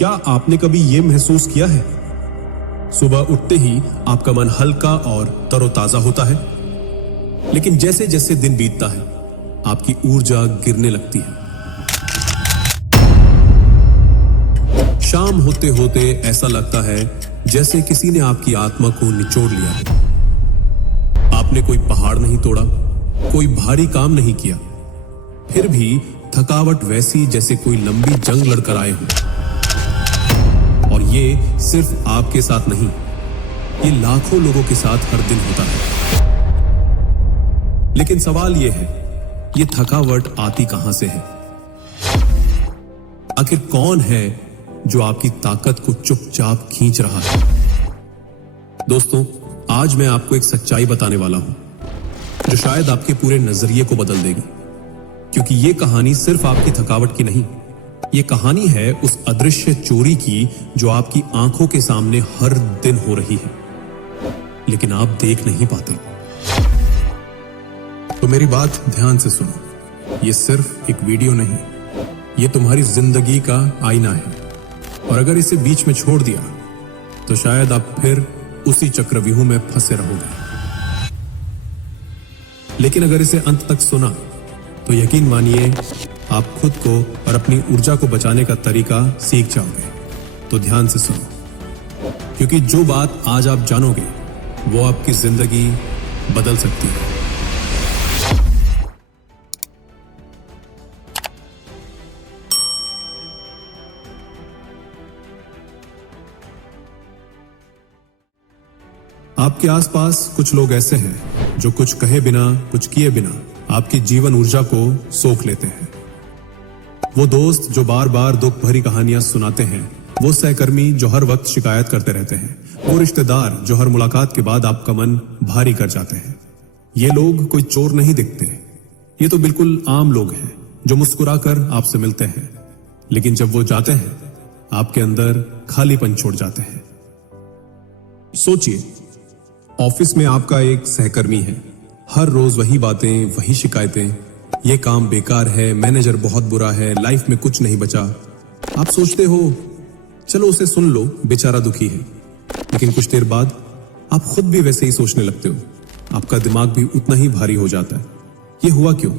क्या आपने कभी यह महसूस किया है, सुबह उठते ही आपका मन हल्का और तरोताजा होता है, लेकिन जैसे जैसे दिन बीतता है आपकी ऊर्जा गिरने लगती है। शाम होते होते ऐसा लगता है जैसे किसी ने आपकी आत्मा को निचोड़ लिया है। आपने कोई पहाड़ नहीं तोड़ा, कोई भारी काम नहीं किया, फिर भी थकावट वैसी जैसे कोई लंबी जंग लड़कर आए हो। और ये सिर्फ आपके साथ नहीं, ये लाखों लोगों के साथ हर दिन होता है। लेकिन सवाल ये है, ये थकावट आती कहां से है? आखिर कौन है जो आपकी ताकत को चुपचाप खींच रहा है? दोस्तों, आज मैं आपको एक सच्चाई बताने वाला हूं जो शायद आपके पूरे नजरिए को बदल देगी, क्योंकि यह कहानी सिर्फ आपकी थकावट की नहीं, यह कहानी है उस अदृश्य चोरी की जो आपकी आंखों के सामने हर दिन हो रही है, लेकिन आप देख नहीं पाते। तो मेरी बात ध्यान से सुनो, यह सिर्फ एक वीडियो नहीं, यह तुम्हारी जिंदगी का आईना है, और अगर इसे बीच में छोड़ दिया तो शायद आप फिर उसी चक्रव्यूह में फंसे रहोगे। लेकिन अगर इसे अंत तक सुना तो यकीन मानिए आप खुद को और अपनी ऊर्जा को बचाने का तरीका सीख जाओगे। तो ध्यान से सुनो, क्योंकि जो बात आज आप जानोगे वो आपकी जिंदगी बदल सकती है। आपके आसपास कुछ लोग ऐसे हैं जो कुछ कहे बिना, कुछ किए बिना आपकी जीवन ऊर्जा को सोख लेते हैं। वो दोस्त जो बार बार दुख भरी कहानियां सुनाते हैं, वो सहकर्मी जो हर वक्त शिकायत करते रहते हैं, वो रिश्तेदार जो हर मुलाकात के बाद आपका मन भारी कर जाते हैं। ये लोग कोई चोर नहीं दिखते, ये तो बिल्कुल आम लोग हैं जो मुस्कुराकर आपसे मिलते हैं, लेकिन जब वो जाते हैं आपके अंदर खालीपन छोड़ जाते हैं। सोचिए, ऑफिस में आपका एक सहकर्मी है, हर रोज वही बातें, वही शिकायतें, ये काम बेकार है, मैनेजर बहुत बुरा है, लाइफ में कुछ नहीं बचा। आप सोचते हो चलो उसे सुन लो, बेचारा दुखी है, लेकिन कुछ देर बाद आप खुद भी वैसे ही सोचने लगते हो, आपका दिमाग भी उतना ही भारी हो जाता है। ये हुआ क्यों?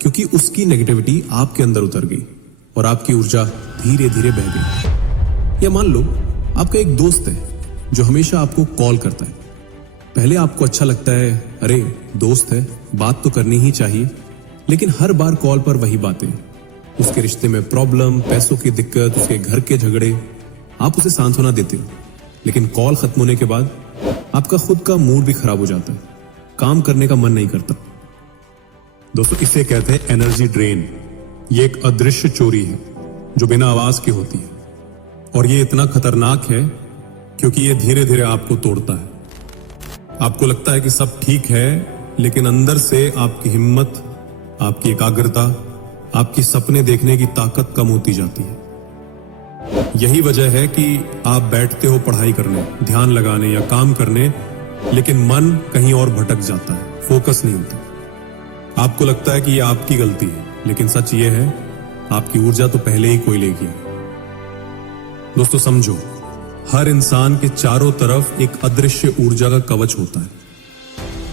क्योंकि उसकी नेगेटिविटी आपके अंदर उतर गई और आपकी ऊर्जा धीरे धीरे बह गई। या मान लो आपका एक दोस्त है जो हमेशा आपको कॉल करता है। पहले आपको अच्छा लगता है, अरे दोस्त है, बात तो करनी ही चाहिए, लेकिन हर बार कॉल पर वही बातें, उसके रिश्ते में प्रॉब्लम, पैसों की दिक्कत, उसके घर के झगड़े। आप उसे सांत्वना देते हो, लेकिन कॉल खत्म होने के बाद आपका खुद का मूड भी खराब हो जाता है, काम करने का मन नहीं करता। दोस्तों, इसे कहते हैं एनर्जी ड्रेन। ये एक अदृश्य चोरी है जो बिना आवाज की होती है, और ये इतना खतरनाक है क्योंकि ये धीरे धीरे आपको तोड़ता है। आपको लगता है कि सब ठीक है, लेकिन अंदर से आपकी हिम्मत, आपकी एकाग्रता, आपकी सपने देखने की ताकत कम होती जाती है। यही वजह है कि आप बैठते हो पढ़ाई करने, ध्यान लगाने या काम करने, लेकिन मन कहीं और भटक जाता है, फोकस नहीं होता। आपको लगता है कि यह आपकी गलती है, लेकिन सच ये है आपकी ऊर्जा तो पहले ही कोई ले गया। दोस्तों समझो, हर इंसान के चारों तरफ एक अदृश्य ऊर्जा का कवच होता है।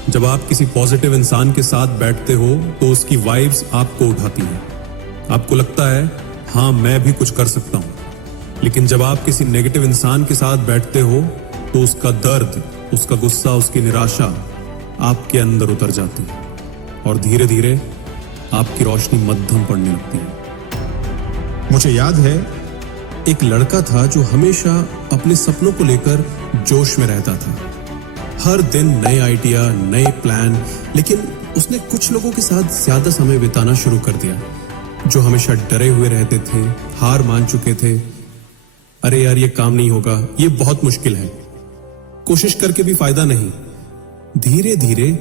जब आप किसी पॉजिटिव इंसान के साथ बैठते हो तो उसकी वाइब्स आपको उठाती हैं। आपको लगता है हाँ, मैं भी कुछ कर सकता हूं। लेकिन जब आप किसी नेगेटिव इंसान के साथ बैठते हो तो उसका दर्द, उसका गुस्सा, उसकी निराशा आपके अंदर उतर जाती है और धीरे धीरे आपकी रोशनी मध्यम पड़ने लगती है। मुझे याद है, एक लड़का था जो हमेशा अपने सपनों को लेकर जोश में रहता था। हर दिन नए आइडिया, नए प्लान, लेकिन उसने कुछ लोगों के साथ ज्यादा समय बिताना शुरू कर दिया जो हमेशा डरे हुए रहते थे, हार मान चुके थे। अरे यार, ये काम नहीं होगा, ये बहुत मुश्किल है, कोशिश करके भी फायदा नहीं। धीरे धीरे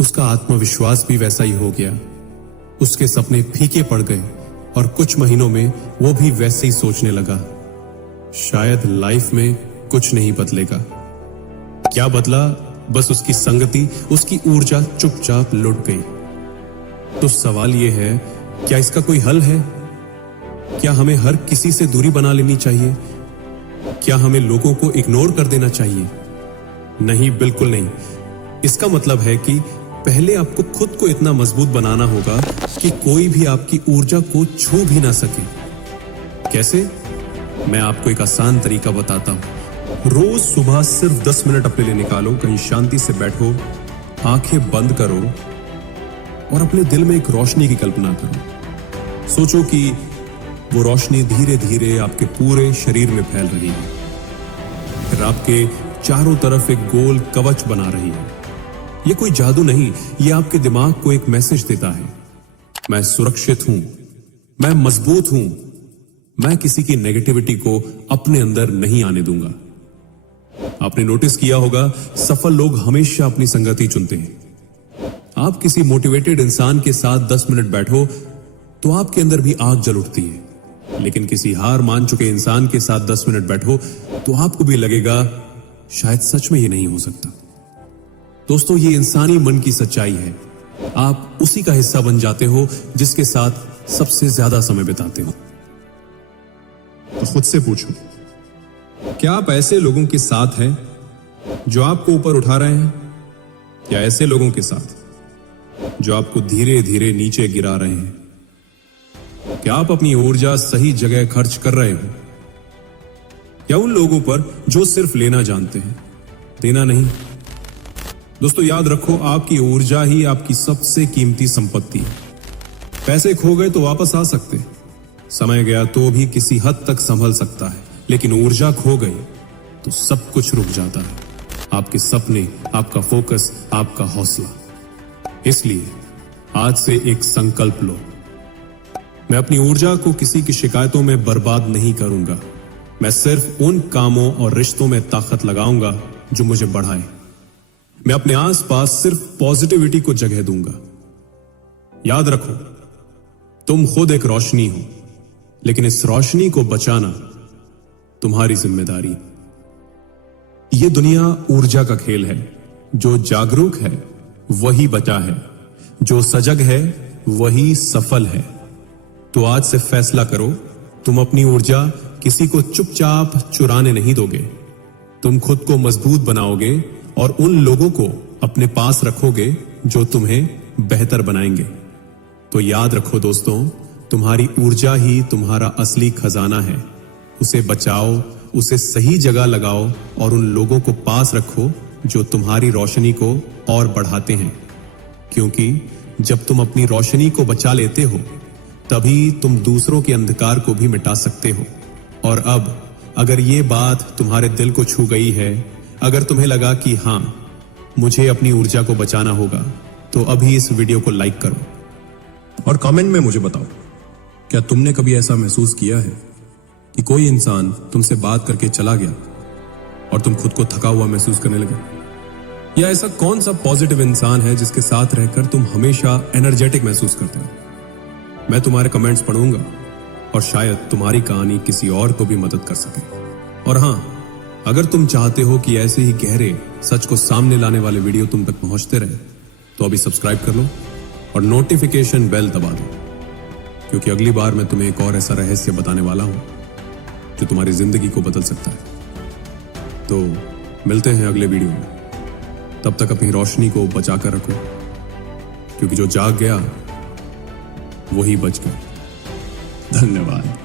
उसका आत्मविश्वास भी वैसा ही हो गया, उसके सपने फीके पड़ गए और कुछ महीनों में वो भी वैसे ही सोचने लगा, शायद लाइफ में कुछ नहीं बदलेगा। क्या बदला? बस उसकी संगति, उसकी ऊर्जा चुपचाप लुट गई। तो सवाल यह है, क्या इसका कोई हल है? क्या हमें हर किसी से दूरी बना लेनी चाहिए? क्या हमें लोगों को इग्नोर कर देना चाहिए? नहीं, बिल्कुल नहीं। इसका मतलब है कि पहले आपको खुद को इतना मजबूत बनाना होगा कि कोई भी आपकी ऊर्जा को छू भी ना सके। कैसे? मैं आपको एक आसान तरीका बताता हूं। रोज सुबह सिर्फ 10 मिनट अपने लिए निकालो, कहीं शांति से बैठो, आंखें बंद करो और अपने दिल में एक रोशनी की कल्पना करो। सोचो कि वो रोशनी धीरे धीरे आपके पूरे शरीर में फैल रही है, फिर आपके चारों तरफ एक गोल कवच बना रही है। ये कोई जादू नहीं, ये आपके दिमाग को एक मैसेज देता है, मैं सुरक्षित हूं, मैं मजबूत हूं, मैं किसी की नेगेटिविटी को अपने अंदर नहीं आने दूंगा। आपने नोटिस किया होगा, सफल लोग हमेशा अपनी संगति चुनते हैं। आप किसी मोटिवेटेड इंसान के साथ 10 मिनट बैठो तो आपके अंदर भी आग जल उठती है, लेकिन किसी हार मान चुके इंसान के साथ 10 मिनट बैठो तो आपको भी लगेगा शायद सच में ये नहीं हो सकता। दोस्तों, ये इंसानी मन की सच्चाई है। आप उसी का हिस्सा बन जाते हो जिसके साथ सबसे ज्यादा समय बिताते हो। तो खुद से पूछो, क्या आप ऐसे लोगों के साथ हैं जो आपको ऊपर उठा रहे हैं, या ऐसे लोगों के साथ जो आपको धीरे धीरे नीचे गिरा रहे हैं? क्या आप अपनी ऊर्जा सही जगह खर्च कर रहे हो, या उन लोगों पर जो सिर्फ लेना जानते हैं, देना नहीं? दोस्तों, याद रखो, आपकी ऊर्जा ही आपकी सबसे कीमती संपत्ति है। पैसे खो गए तो वापस आ सकते, समय गया तो भी किसी हद तक संभल सकता है, लेकिन ऊर्जा खो गई तो सब कुछ रुक जाता है। आपके सपने, आपका फोकस, आपका हौसला। इसलिए आज से एक संकल्प लो, मैं अपनी ऊर्जा को किसी की शिकायतों में बर्बाद नहीं करूंगा। मैं सिर्फ उन कामों और रिश्तों में ताकत लगाऊंगा जो मुझे बढ़ाए। मैं अपने आसपास सिर्फ पॉजिटिविटी को जगह दूंगा। याद रखो, तुम खुद एक रोशनी हो, लेकिन इस रोशनी को बचाना तुम्हारी जिम्मेदारी। यह दुनिया ऊर्जा का खेल है। जो जागरूक है वही बचा है, जो सजग है वही सफल है। तो आज से फैसला करो, तुम अपनी ऊर्जा किसी को चुपचाप चुराने नहीं दोगे। तुम खुद को मजबूत बनाओगे और उन लोगों को अपने पास रखोगे जो तुम्हें बेहतर बनाएंगे। तो याद रखो दोस्तों, तुम्हारी ऊर्जा ही तुम्हारा असली खजाना है। उसे बचाओ, उसे सही जगह लगाओ और उन लोगों को पास रखो जो तुम्हारी रोशनी को और बढ़ाते हैं। क्योंकि जब तुम अपनी रोशनी को बचा लेते हो, तभी तुम दूसरों के अंधकार को भी मिटा सकते हो। और अब अगर ये बात तुम्हारे दिल को छू गई है, अगर तुम्हें लगा कि हां, मुझे अपनी ऊर्जा को बचाना होगा, तो अभी इस वीडियो को लाइक करो और कमेंट में मुझे बताओ, क्या तुमने कभी ऐसा महसूस किया है कि कोई इंसान तुमसे बात करके चला गया और तुम खुद को थका हुआ महसूस करने लगे? या ऐसा कौन सा पॉजिटिव इंसान है जिसके साथ रहकर तुम हमेशा एनर्जेटिक महसूस करते हो? मैं तुम्हारे कमेंट्स पढ़ूंगा और शायद तुम्हारी कहानी किसी और को भी मदद कर सके। और हां, अगर तुम चाहते हो कि ऐसे ही गहरे सच को सामने लाने वाले वीडियो तुम तक पहुंचते रहे, तो अभी सब्सक्राइब कर लो और नोटिफिकेशन बेल दबा दो, क्योंकि अगली बार मैं तुम्हें एक और ऐसा रहस्य बताने वाला हूं जो तुम्हारी जिंदगी को बदल सकता है। तो मिलते हैं अगले वीडियो में। तब तक अपनी रोशनी को बचा कर रखो, क्योंकि जो जाग गया वही बच गया। धन्यवाद।